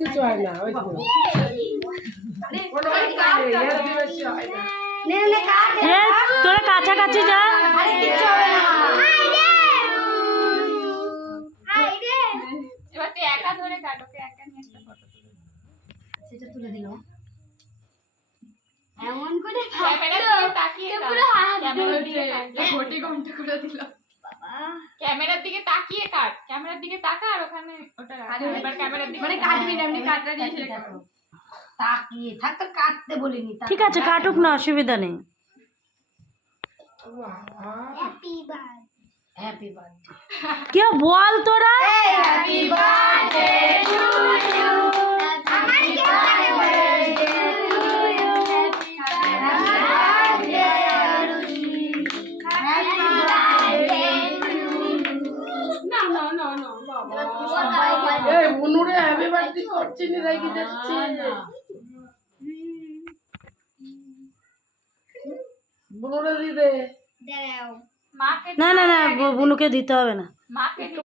কিছু হয় না, ওই তো কোনো বেশি হয় না। তোরা কাছাকাছি যা। এবার তুই একা ধরে কাট, ওকে একা নিয়ে একটা ফটো তুলে সেটা তুলে দিল এমন করে ক্যামেরার দিকে তাকিয়ে ক্যামেরার দিকে ঘটি ঘন্টা করে দিল। ক্যামেরার দিকে তাকিয়ে কাট, ক্যামেরার দিকে তাকা আর ওখানে ওটা রাখ। এবার ক্যামেরার দিকে মানে কাটবি না, এমনি কাটরা দিয়ে সেটা করো। তাকিয়ে থাক, তো কাটতে বলিনি। ঠিক আছে, কাটুক না, অসুবিধা নেই। Happy birthday. কে বল তোরা? Happy birthday to you. আমার কে birthday to you. Happy birthday Rushi. Happy birthday to you. না না না না বাবা, এই বুনুরে হ্যাপি বার্থডে করছি নি, রেখে যাচ্ছি। বুনুরে দি দে। দাঁড়াও। মাকে না না না, বুনুকে দিতে হবে না। মাকে